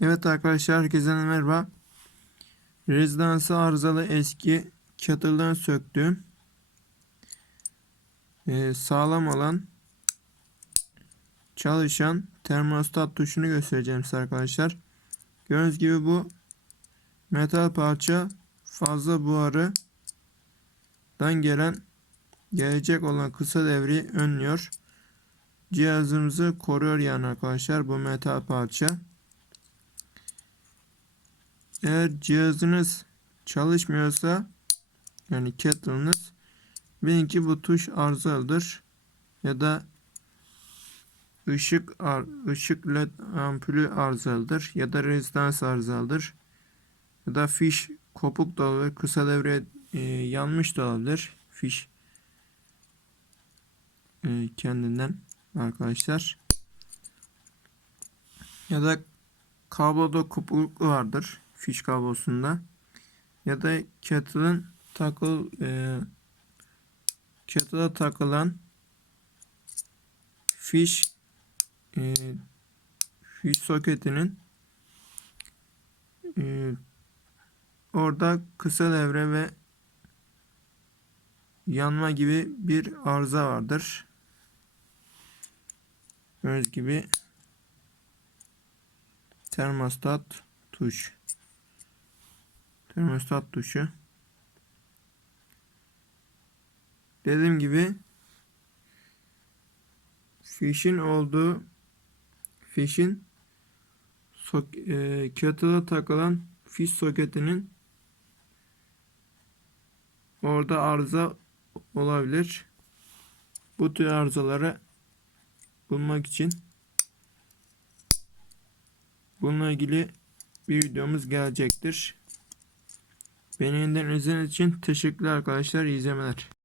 Evet arkadaşlar herkese merhaba. Rezidansı arızalı eski kettle'dan söktüğüm eee, sağlam olan çalışan termostat tuşunu göstereceğim size arkadaşlar. Gördüğünüz gibi bu metal parça fazla buharıdan gelen gelecek olan kısa devreyi önlüyor. Cihazımızı koruyor yani arkadaşlar bu metal parça. Eğer cihazınız çalışmıyorsa yani kettle'ınız bilin ki bu tuş arızalıdır ya da ışık ar ışık led ampulü arızalıdır ya da rezistans arızalıdır ya da fiş kopuk da olabilir kısa devre e, yanmış da olabilir fiş e, kendinden arkadaşlar. Ya da kabloda kopukluk vardır fiş kablosunda ya da kettle'ın takıl e, kettle'a takılan fiş e, fiş soketinin e, orada kısa devre ve yanma gibi bir arıza vardır. Gördüğünüz gibi termostat tuş termostat tuşu dediğim gibi fişin olduğu fişin sok e, kettle'a takılan fiş soketinin orada arıza olabilir. Bu tür arızaları bulmak için bununla ilgili bir videomuz gelecektir. Beni yeniden izlediğiniz için teşekkürler arkadaşlar. İyi izlemeler.